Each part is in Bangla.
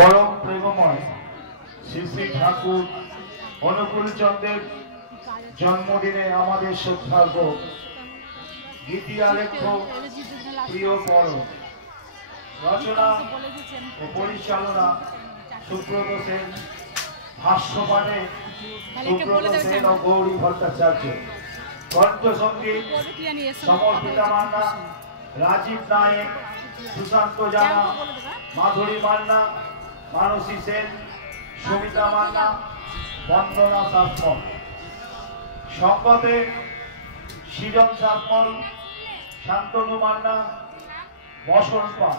परम प्रेममय श्री श्री ठाकुर अनुकूल चंद्रेर जन्मदिने आमादेर श्रद्धार्घ्य गीति आलेख्य प्रिय परम रचना और परिचालना सुब्रत सेन भाष्यपाठे सुब्रत सेन और गौरी भट्टाचार्य कंठ संगीत समर्पिता मान्ना राजीव नायक सुशांत जाना माधुरी मान्ना मानसी सेन सुमिता मान्ना वंदना सातमल संगते सृजन सातमल शांतनु मान्ना बसंत पाल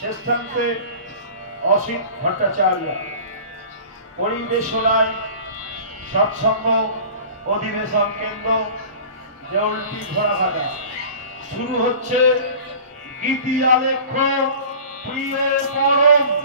श्रेष्ठांते असित भट्टाचार्य परिवेशनाय सत्संग अधिवेशन केंद्र देउलटी धराघाटा शुरू होच्छे गीति आलेख्य प्रिय परम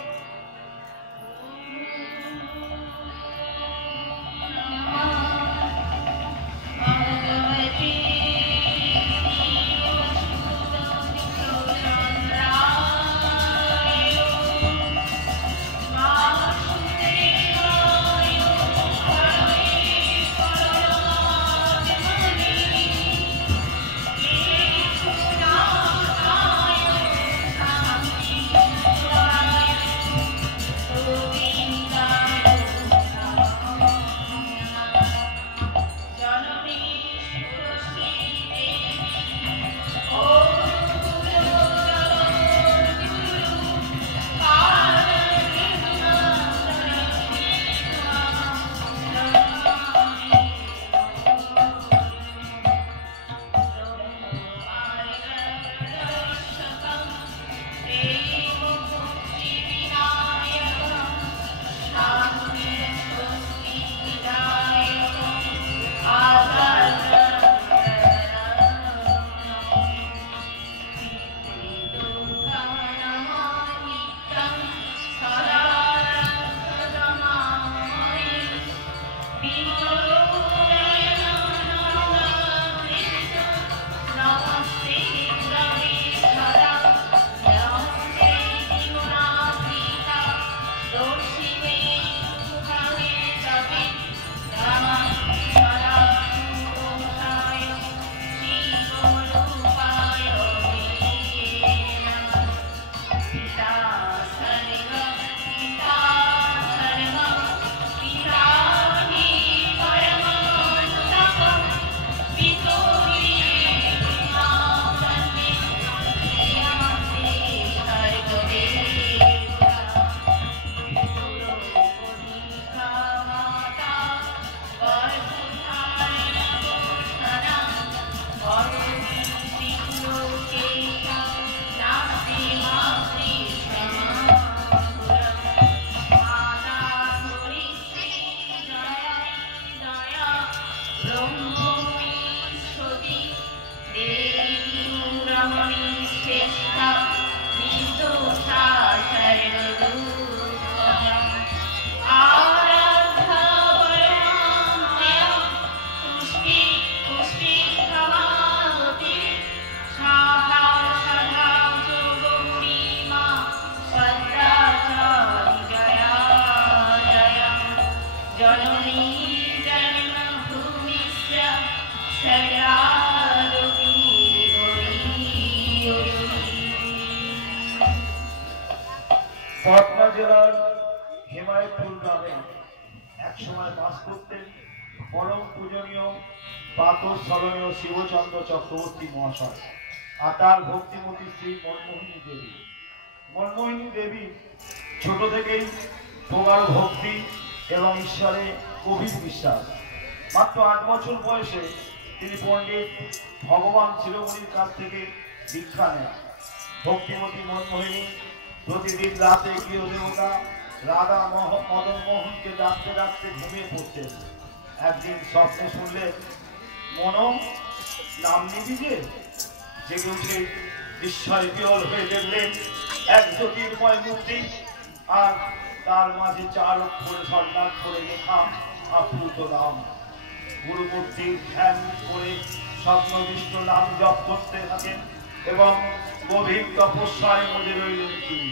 पाटना जिलार हिमायतपुर ग्रामे एक समय बास करतेन परम पूजनीय पातस्मरणीय शिवचंद्र चक्रवर्ती महाशय और तार भक्तिमती श्री मनमोहिनी देवी। मनमोहिनी देवी छोट थेकेई प्रगाढ़ भक्ति एवं ईश्वरे गभीर विश्वास। मात्र 8 बछर बयसे तिनि पंडित भगवान शिरोमणिर काछ थेके दीक्षा नेन। भक्तिमती मनमोहिनी प्रतिदिन राते गृह देवता राधा मदन मोहन के डाकते डाकते घुमिए पड़तेन। एक दिन स्वप्ने सुनलेन मनो नाम निबि जे जेगे उठे विस्मय विहल हये देखलेन एक ज्योतिर्मय मूर्ति और तार माझे 4 अक्षर स्वर्णाक्षरे लेखा अप्लुत नाम। गुरुमूर्ति ध्यान करे स्वप्न विष्णु नाम जप करते থাকেন এবং गभीर तपस्याय मजे रইলেন তিনি।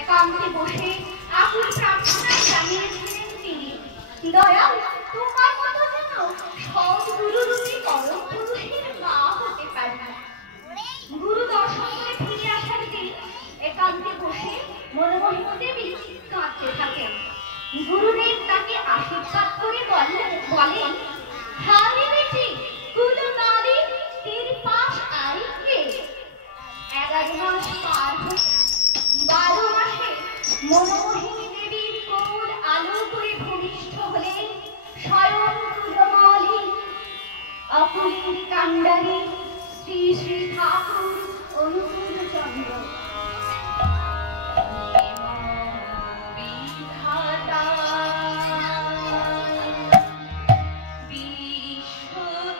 একান্তে বসে আকুল প্রার্থনা জানিয়েছিলেন তিনি, দয়াল তোমার মতো যেন সৎ গুরুরূপী পরম পুরুষের মা হতে পারি। বাউলের কাণ্ডারি শ্রী শ্রী ঠাকুর অনুকূল চন্দ্র। বিধাতা বিশ্বত্রাতা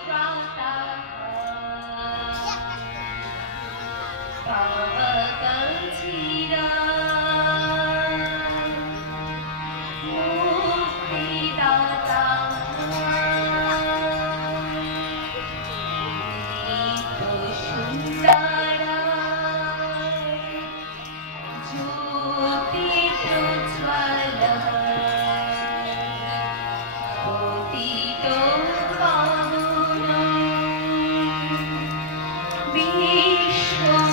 কাগচিরা মুক্তিদাতা সুন্দরা জ্যোতি প্রজ্জ্বলা পতিত পাবন বিশ্বপিতা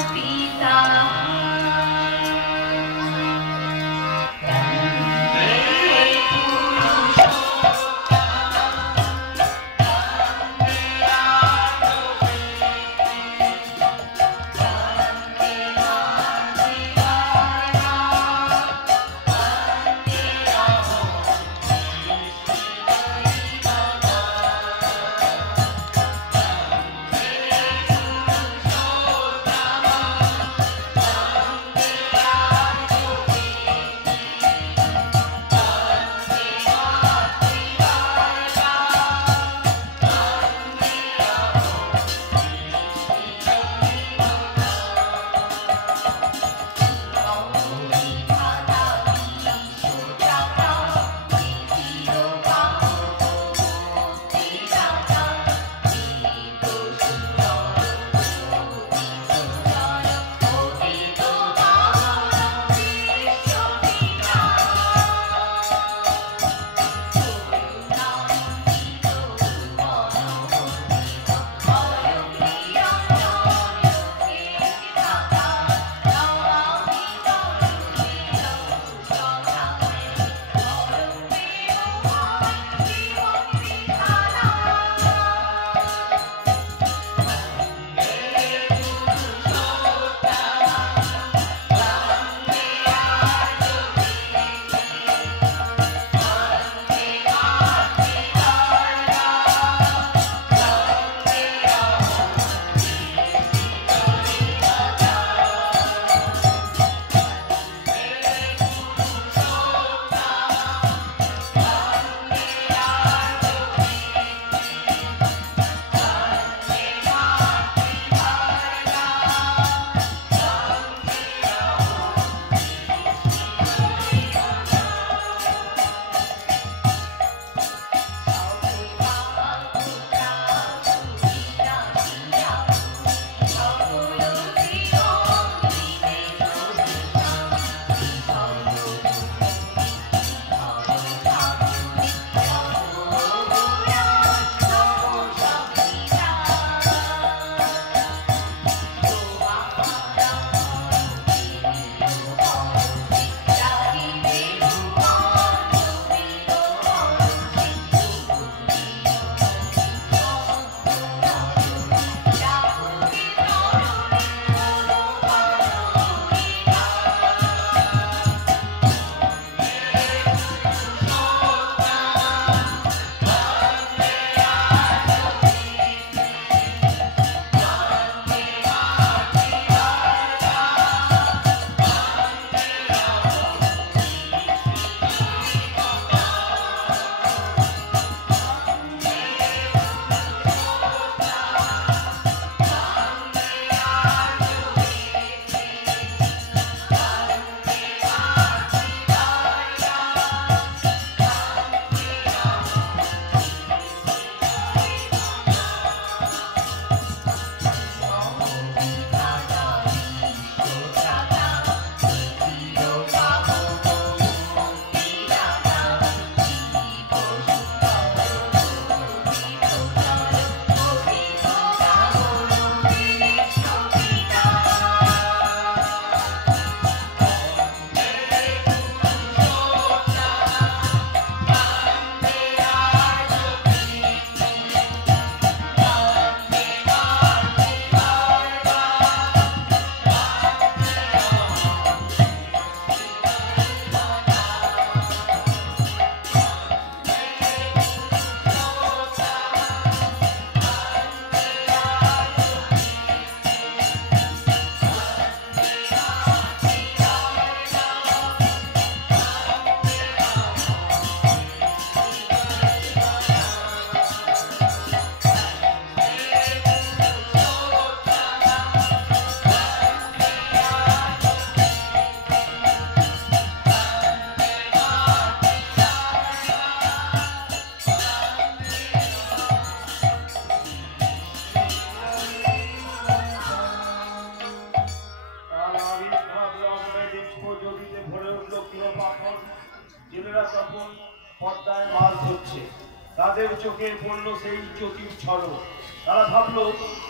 চোখে পড়লো সেই জ্যোতির ঝলক। তারা ভাবলো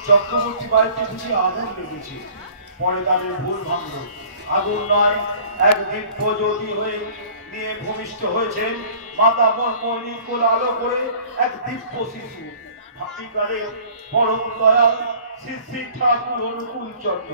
চক্রবর্তী বাড়িতে বুঝি আগুন লেগেছে। পরে তাদের ভুল ভাঙলো, আগুন নয়, এক দিব্য জ্যোতি হয়ে নিয়ে ভূমিষ্ঠ হয়েছেন মাতা মনমোহিনীর কোল আলো করে এক দিব্য শিশু, ভাবিকালে পরম দয়াল শ্রী শ্রী ঠাকুর অনুকূল চন্দ্র।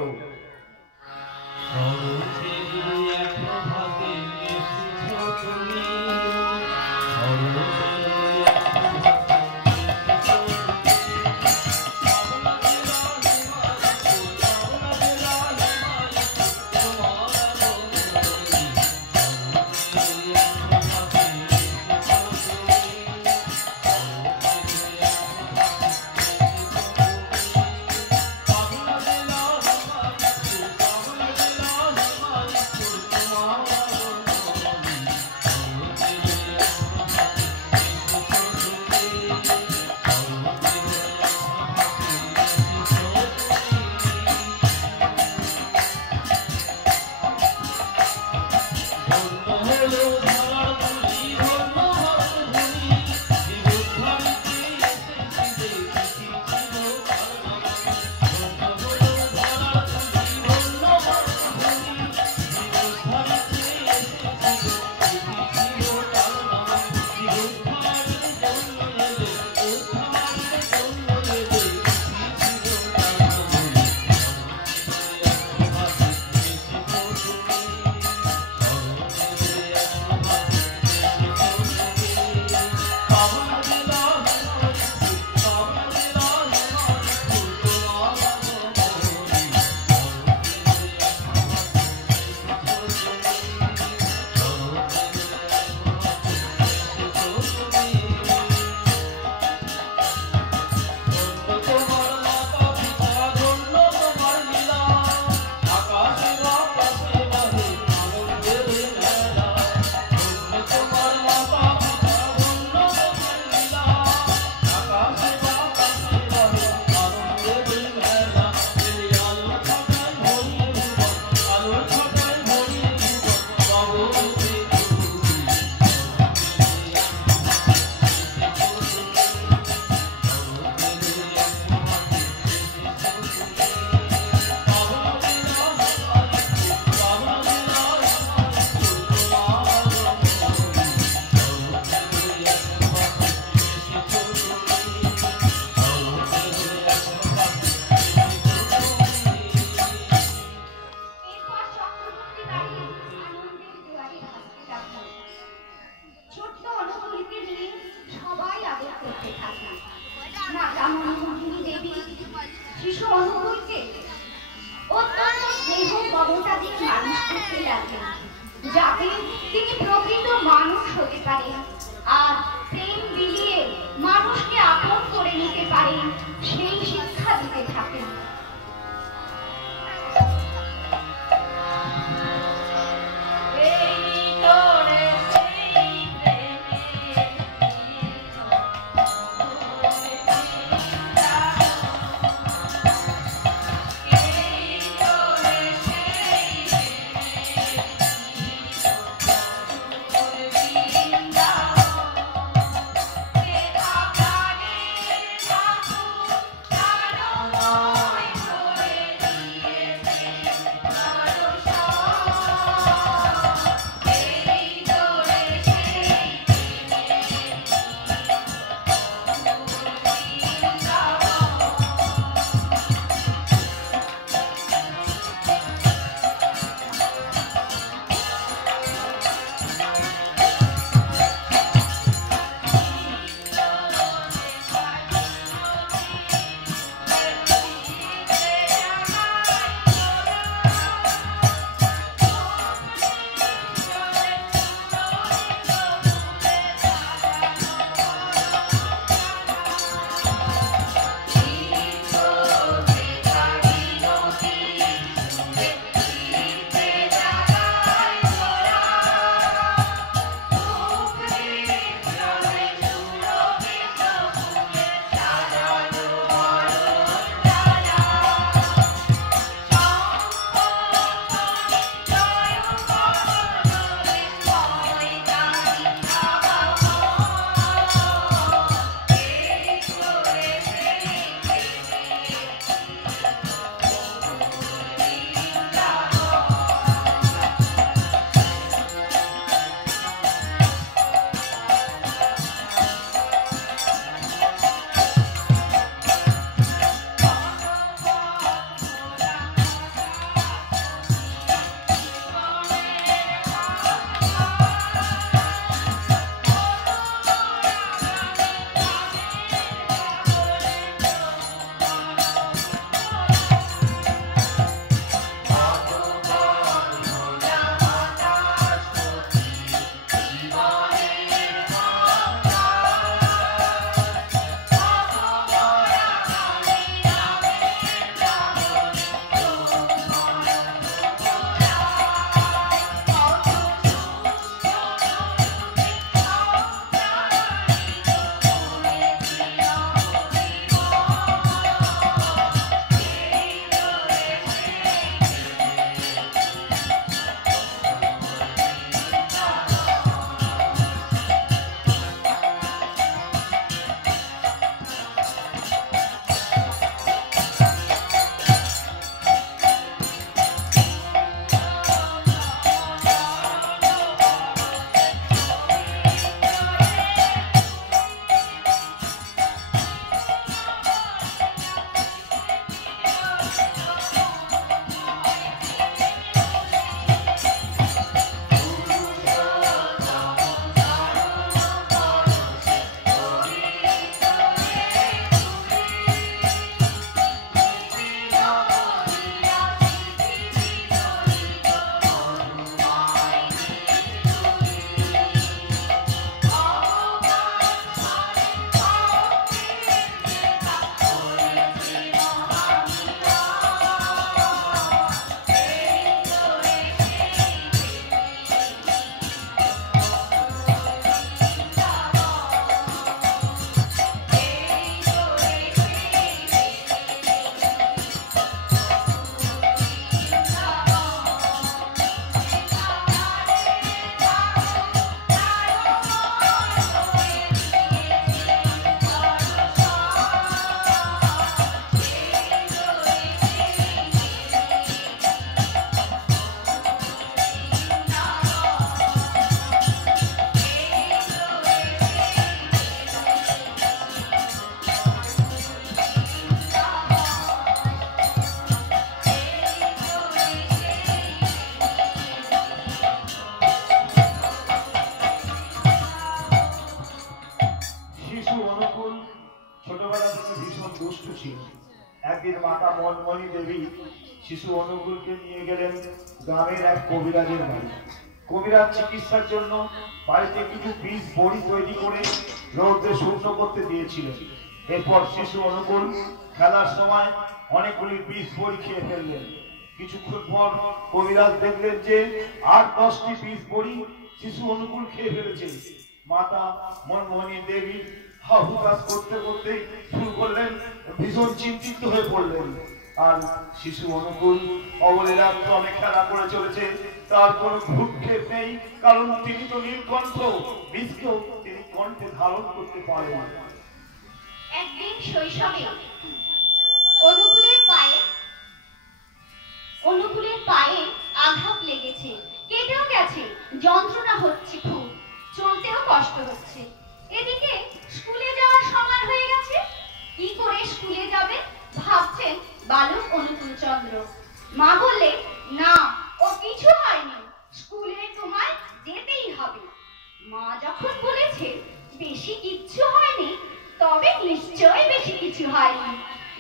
যাতে তিনি প্রকৃত মানুষ হতে পারেন আর প্রেম বিলিয়ে মানুষকে আপন করে নিতে পারেন, সেই শিক্ষা দিতে থাকেন। একদিন মাতা মনমোহিনী দেবী শিশু অনুকূলকে নিয়ে গেলেন গ্রামের এক কবিরাজের বাড়ি। কবিরাজ চিকিৎসার জন্য বাড়িতে কিছু বীজ বড়ি তৈরি করে রৌদ্রে শুকনো করতে দিয়েছিলেন। এরপর শিশু অনুকূল খেলার সময় অনেকগুলি বীজ বড়ি খেয়ে ফেললেন। কিছুক্ষণ পর কবিরাজ দেখলেন যে ৮-১০টি বীজ বড়ি শিশু অনুকূল খেয়ে ফেলেছে। মাতা মনমোহিনী দেবী হাহুতাশ করতে করতে শুরু করলেন, ভীষণ চিন্তিত হয়ে পড়লেন। আর শিশু অনুকূল অবলীলাক্রমে খেলা করে চলেছে, তার কোনো ভ্রুক্ষেপ নেই, কারণ তিনি তো নীলকণ্ঠ, বীজকেও তিনি কণ্ঠে ধারণ করতে পারেন। একদিন শৈশবে অনুকূলের পায়ে আঘাত লেগেছে, কেটেও গেছে, যন্ত্রণা হচ্ছে খুব, চলতেও কষ্ট হচ্ছে। এদিকে স্কুলে যাওয়ার সময় হয়ে গেছে, কি করে স্কুলে যাবে ভাবছেন বালক অনুকূল চন্দ্র। মা বললে, না, ও কিছু হয়নি, স্কুলে তোমায় যেতেই হবে। মা যখন বলেছে বেশি কিচ্ছু হয়নি, তবে নিশ্চয় বেশি কিছু হয়নি।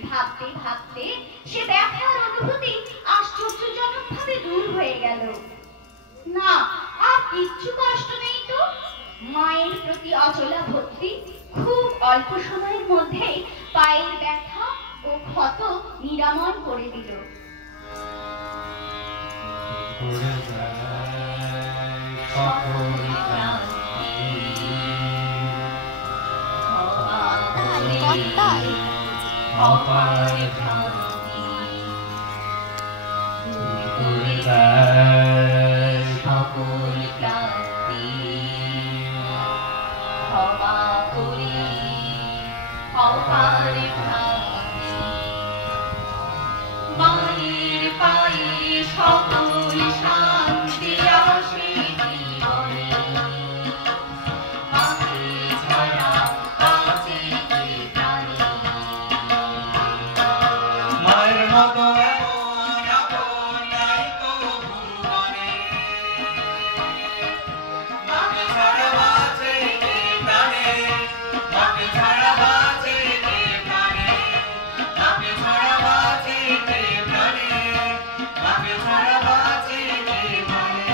ভাবতে ভাবতে সে ব্যথার অনুভূতি আশ্চর্যজনকভাবে দূর হয়ে গেল। না, আর কিচ্ছু কষ্ট নেই তো। মায়ের প্রতি অচলা ভক্তি খুব অল্প সময়ের মধ্যেই পায়ের ব্যথা ও ক্ষত নিরাময় করে দিল। মায়ের পায়ে সকল শান্তি আসে জীবনে, মাকে ছাড়া বাঁচে কে প্রাণী। মায়ের মতো এমন আপন নাই তো ভুবনে, মাকে ছাড়া বাঁচে কে প্রাণে, মাকে ছাড়া বাঁচে কে প্রাণে, মাকে ছাড়া বাঁচে কে প্রাণে, মাকে ছাড়া বাঁচে কে প্রাণে।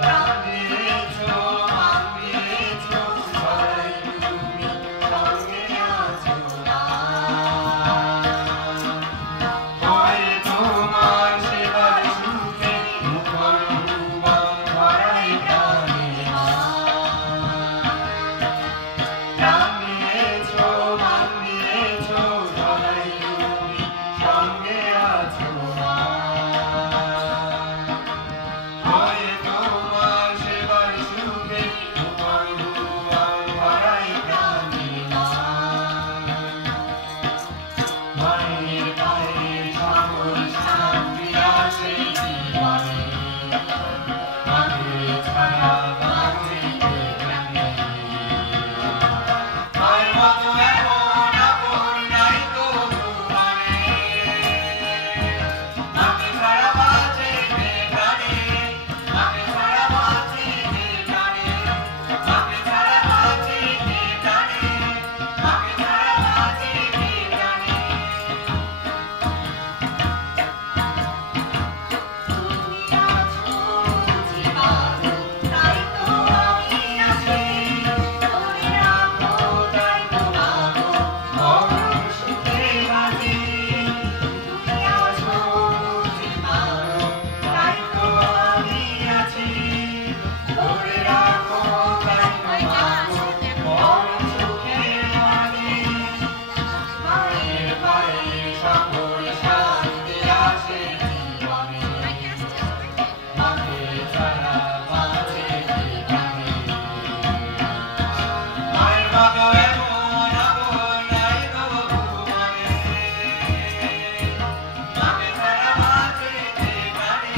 প্রাণ দিয়েছো, মান দিয়েছো, সবাই তুমি সঙ্গে আছো না। হয় তোমার সেবার সুখে মুখর ভুবন ভরাই প্রাণে মা। প্রাণ দিয়েছো, মান দিয়েছো, সবাই তুমি সঙ্গে আছো মা। হয় তোমার সেবার সুখে মুখর ভুবন ভরাই প্রাণে মা। মায়ের পায়ে সকল শান্তি আসে জীবনে, মাকে ছাড়া বাঁচে কে প্রাণে। মায়ের মতো এমন আপন নাই তো ভুবনে, মাকে ছাড়া বাঁচে কে প্রাণে, মাকে ছাড়া বাঁচে কে প্রাণে, মাকে ছাড়া বাঁচে কে প্রাণে, মাকে ছাড়া বাঁচে কে প্রাণে। তুমি আছো জীবনে, তাই তো আমি আছি, ধরে রাখো তাই তো পাবো মরণ সুখে বাঁচি। তুমি আছো জীবনে, তাই তো আমি আছি, ধরে রাখো তাই তো পাবো মরণ সুখে বাঁচি। মায়ের পায়ে সকল শান্তি আসে জীবনে, মাকে ছাড়া বাঁচে কে প্রাণে। মায়ের মতো এমন আপন নাই তো ভুবনে, মাকে ছাড়া বাঁচে কে প্রাণে,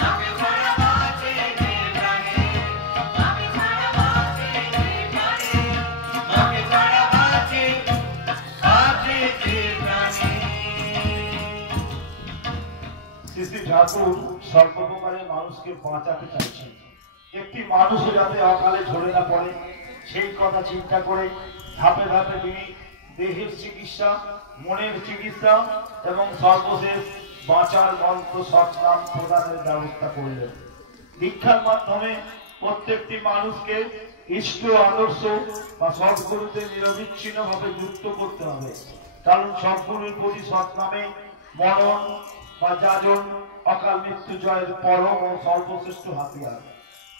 মাকে ছাড়া বাঁচে কে প্রাণে, মাকে ছাড়া বাঁচে কে প্রাণে, মাকে ছাড়া বাঁচে কে প্রাণে। শ্রী শ্রী ঠাকুর সর্বপ্রকারে মানুষকে বাঁচাতে চাইছেন। একটি মানুষও যাতে অকালে ঝরে না পড়ে, সেই কথা চিন্তা করে ধাপে ধাপে তিনি দেহের চিকিৎসা, মনের চিকিৎসা এবং সর্বশেষ বাঁচার মন্ত্র সৎনাম প্রদানের ব্যবস্থা করলেন। দীক্ষার মাধ্যমে প্রত্যেকটি মানুষকে ইষ্ট আদর্শ বা সদ্গুরুতে নিরবিচ্ছিন্ন ভাবে যুক্ত করতে হবে, কারণ সদ্গুরুর প্রতি সৎনামে মরণ বা যাজন অকাল মৃত্যু জয়ের পরম ও সর্বশ্রেষ্ঠ হাতিয়ার।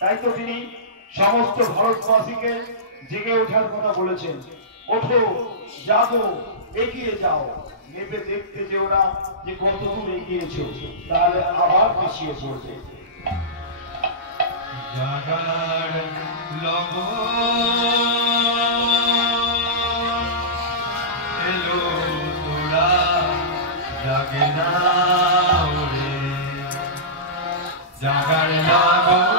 তাই তো তিনি সমস্ত ভারতবাসীকে জেগে ওঠার কথা বলেছেন। ওঠো, জাগো, এগিয়ে যাও, নেবে দেখতে যে ওরা যে কত দূর এগিয়েছে, তাহলে আবার পিছিয়ে পড়বে। জাগার লগন এলো তোরা জাগে না ওরে, জাগার লগন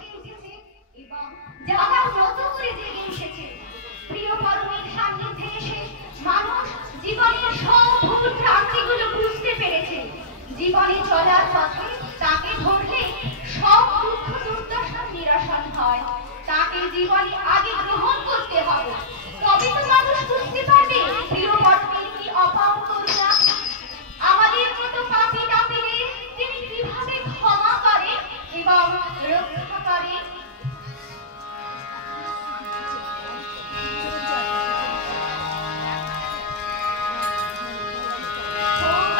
জেগে উঠেছে এবং জাগার মতো করে জেগে উঠেছে। প্রিয় পরমের সান্নিধ্যে এসে মানুষ জীবনের সব ভুল ভ্রান্তিগুলো বুঝতে পেরেছে। জীবনে চলার পথে তাকে ধরলে সব দুঃখ দুর্দশার নিরসন হয়। তাকে জীবনে আগে গ্রহণ করতে হবে, তবে তো মানুষ বুঝতে পারবে প্রিয় পরমের কি অপার করুণা। আমাদের মতো পাপী তাপীদের তিনি কিভাবে ক্ষমা করেন এবং রক্ষা করেন। Oh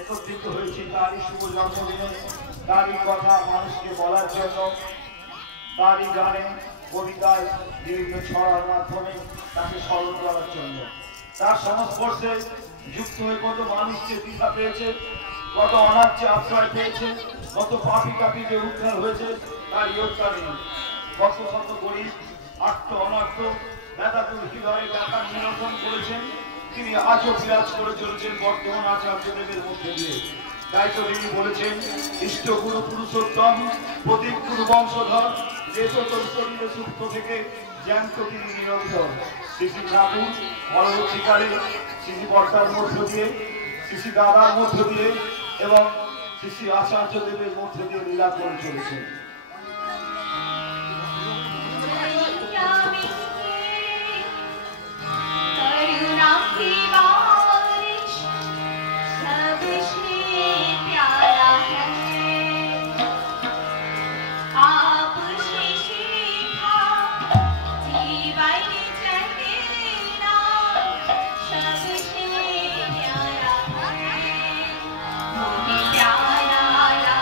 একত্রিত হয়েছি তারই শুভ জন্মদিনে, তারই কথা মানুষকে বলার জন্য, তারই গানে কবিতায় বিভিন্ন ছড়ার মাধ্যমে তাকে স্মরণ করার জন্য। তার সংস্পর্শে যুক্ত হয়ে কত মানুষ যে দিশা পেয়েছে, কত অনার্যে আশ্রয় পেয়েছে, কত পাপি কাপিকে উদ্ধার হয়েছে তার ইয়ত্তা নেই। কত কত গরিব আর্ত অনার্ত ব্যথাতুর হৃদয়ে ব্যথা নিরসন করেছেন, তিনি আজও বিরাজ করে চলেছেন বর্তমান আচার্যদেবের মধ্যে দিয়ে। তাই তো তিনি বলেছেন, ইষ্ট গুরু পুরুষোত্তম প্রতীক গুরু বংশধর, যে শরীরে সুস্থ থেকে জ্যান্ত তিনি নিরন্তর। শ্রী ঠাকুর পরবর্তীকালে শ্রী বর্তার মধ্য দিয়ে, শ্রী দাদার মধ্য দিয়ে এবং শ্রী আচার্যদেবের মধ্যে দিয়ে লীলা করে চলেছেন। करुणा की बारिश सबसे प्यारा है, आपसे सीखा जीवन चलना सबसे प्यारा है, मुझे प्यारा लगा।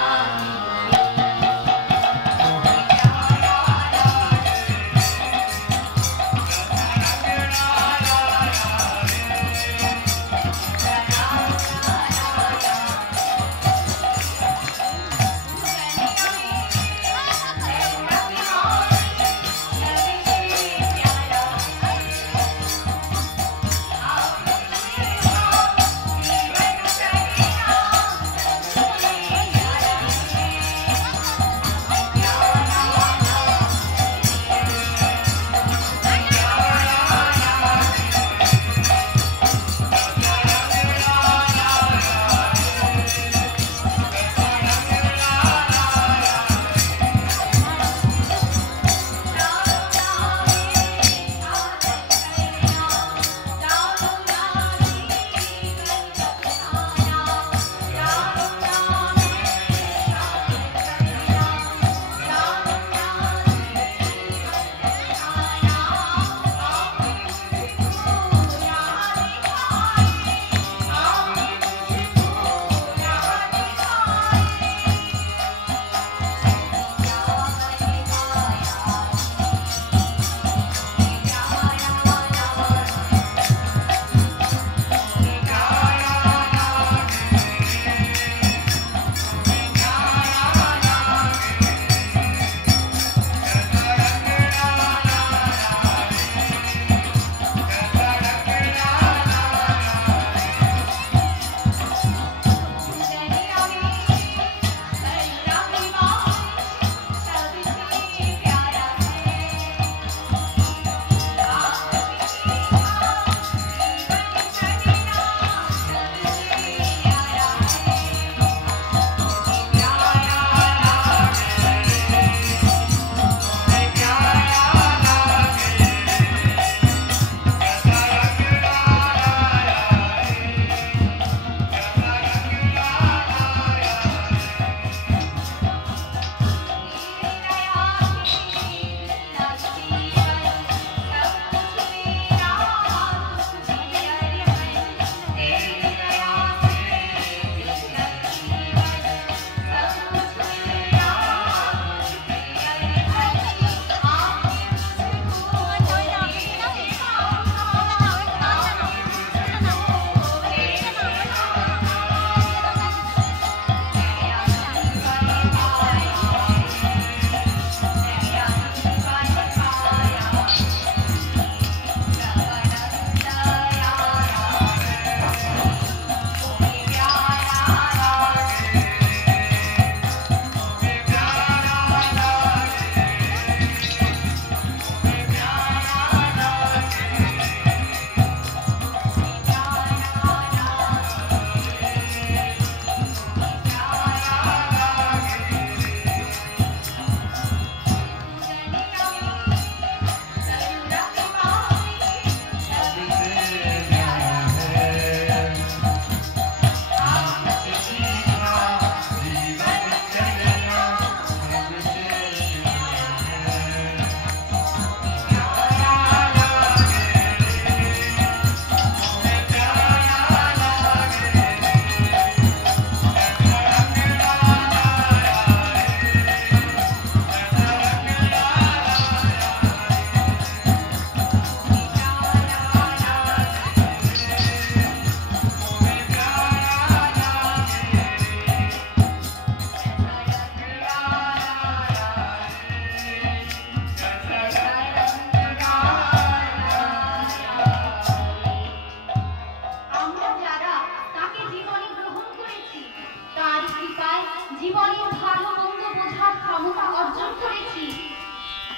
জীবনের ভালো মন্দ বোঝার ক্ষমতা অর্জন করেছি,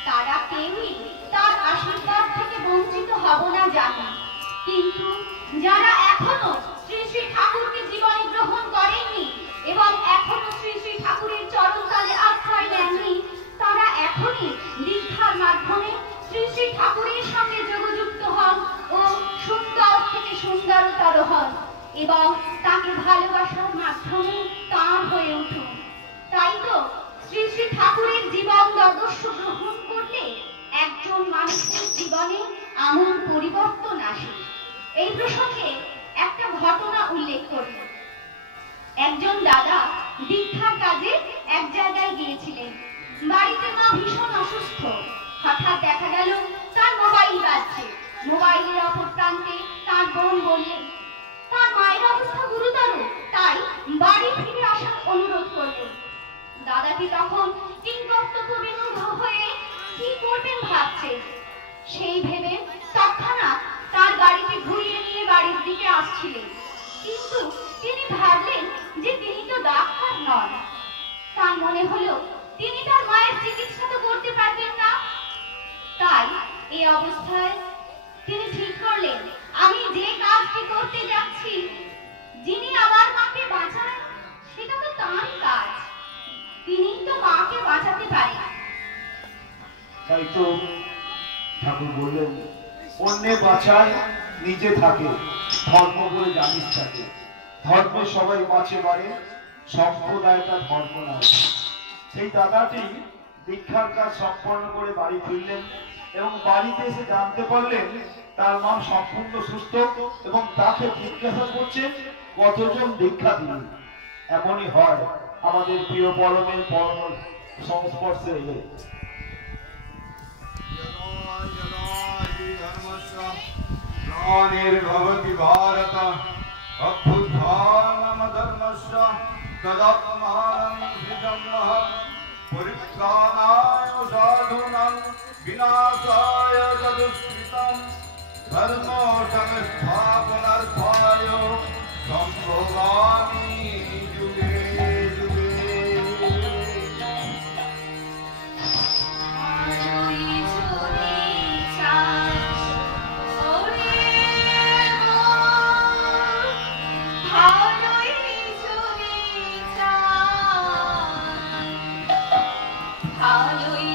তারা কেউই তার আশীর্বাদ থেকে বঞ্চিত হব না জানি। কিন্তু যারা এখনো শ্রী শ্রী ঠাকুরকে জীবনে গ্রহণ করেননি এবং এখনো শ্রী শ্রী ঠাকুরের চরণতলে আশ্রয় নেননি, তারা এখনই দীক্ষার মাধ্যমে শ্রী শ্রী ঠাকুরের সঙ্গে যোগযুক্ত হন ও সুন্দর থেকে সুন্দরতর হন এবং তাকে ভালোবাসার মাধ্যমে তাঁর হয়ে উঠুন। তাই তো শ্রী শ্রী ঠাকুরের জীবন আদর্শ গ্রহণ করলে একজন মানুষের জীবনে আমূল পরিবর্তন আসে। এই প্রসঙ্গে একটা ঘটনা উল্লেখ করি। একজন দাদা দীক্ষার কাজে এক জায়গায় গিয়েছিলেন। বাড়িতে মা ভীষণ অসুস্থ। হঠাৎ দেখা গেল তার মোবাইল বাজছে। মোবাইলের অপর প্রান্তে তার বোন বললেন তার মায়ের অবস্থা গুরুতর, তাই বাড়ি ফিরে আসার অনুরোধ করলেন। দাদাটি তখন কিংকর্তব্য বিমূঢ় হয়ে কি করবেন ভাবছেন। সেই ভেবে তৎক্ষণাৎ তার গাড়িকে ঘুরিয়ে নিয়ে বাড়ির দিকে আসছিলেন। কিন্তু তিনি ভাবলেন যে তিনি তো ডাক্তার নন। তার মনে হলো তিনি তার মায়ের চিকিৎসা তো করতে পারবেন না। তাই এই অবস্থায় তিনি ঠিক করলেন, আমি যে কাজটি করতে যাচ্ছি, যিনি আমার মাকে বাঁচান সেটা তো তাঁরই কাজ, তিনি তো মাকে বাঁচাতে পারেন। তাই তো ঠাকুর বললেন, অন্যে বাঁচায় নিজে থাকে, ধর্ম বলে জানিস থাকে। ধর্মে সবাই বাঁচে বাড়ে, সম্প্রদায়টা ধর্ম নয়। সেই দাদাটি দীক্ষার কাজ সম্পন্ন করে বাড়ি ফিরলেন এবং বাড়িতে এসে জানতে পারলেন তার মা সম্পূর্ণ সুস্থ এবং তাকে জিজ্ঞাসা করছেন কতজন দীক্ষা দিলেন। এমনই হয় আমাদের প্রিয় পরমের পরম সংস্পর্শে এলে। निर्भवति भारत अभ्युत्थानम धर्मस्य तदात्मानं सृजमः परित्राणाय साधूनां विनाशाय तदुष्कृतं धर्म संस्थापनार्थाय सम्भवामि युगे युगे। Hallelujah.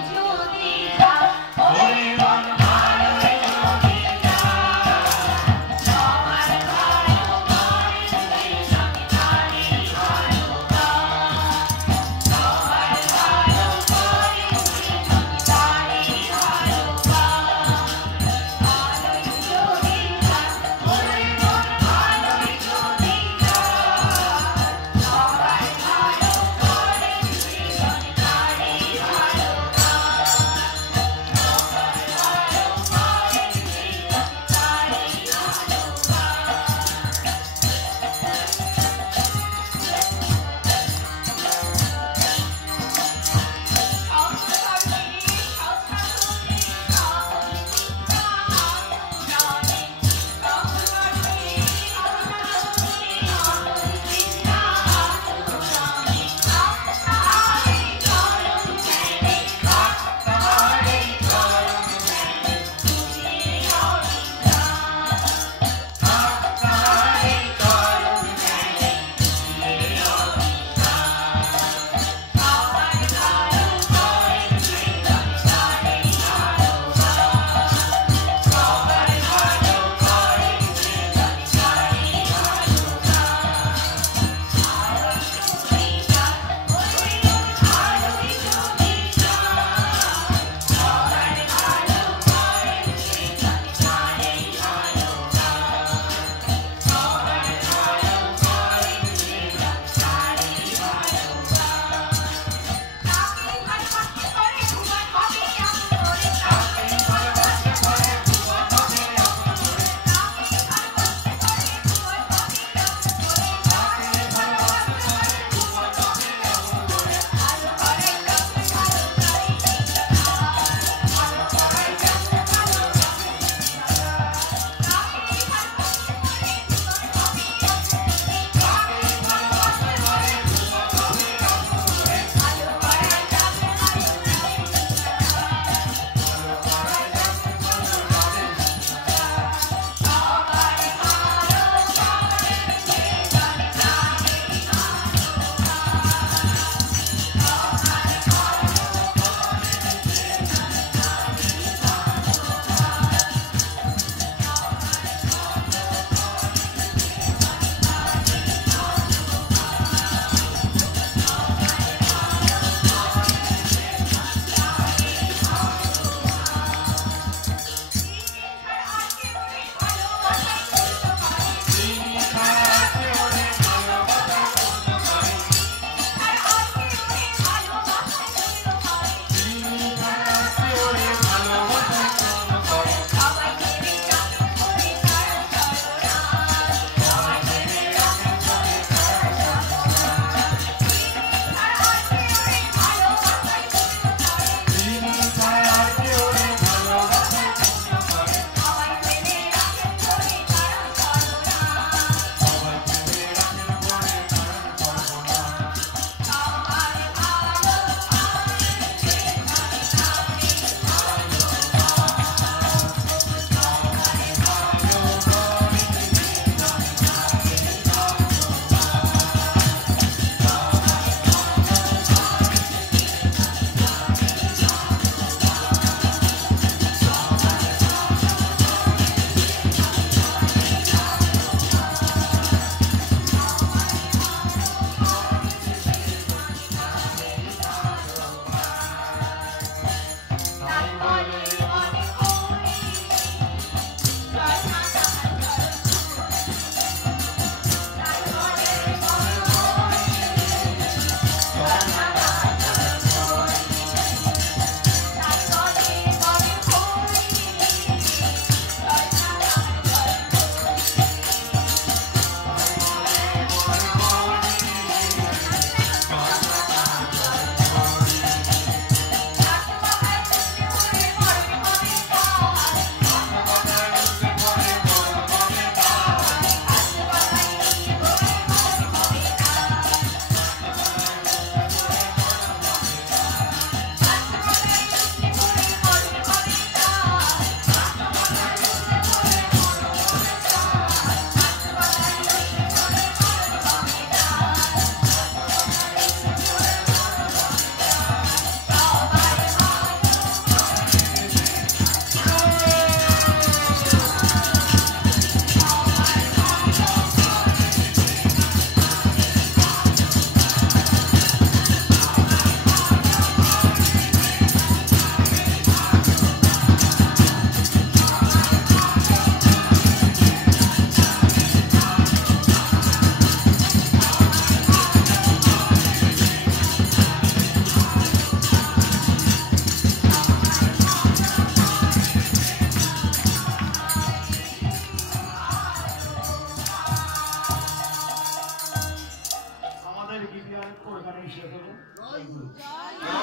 এখানেই শেষ হলো। জয়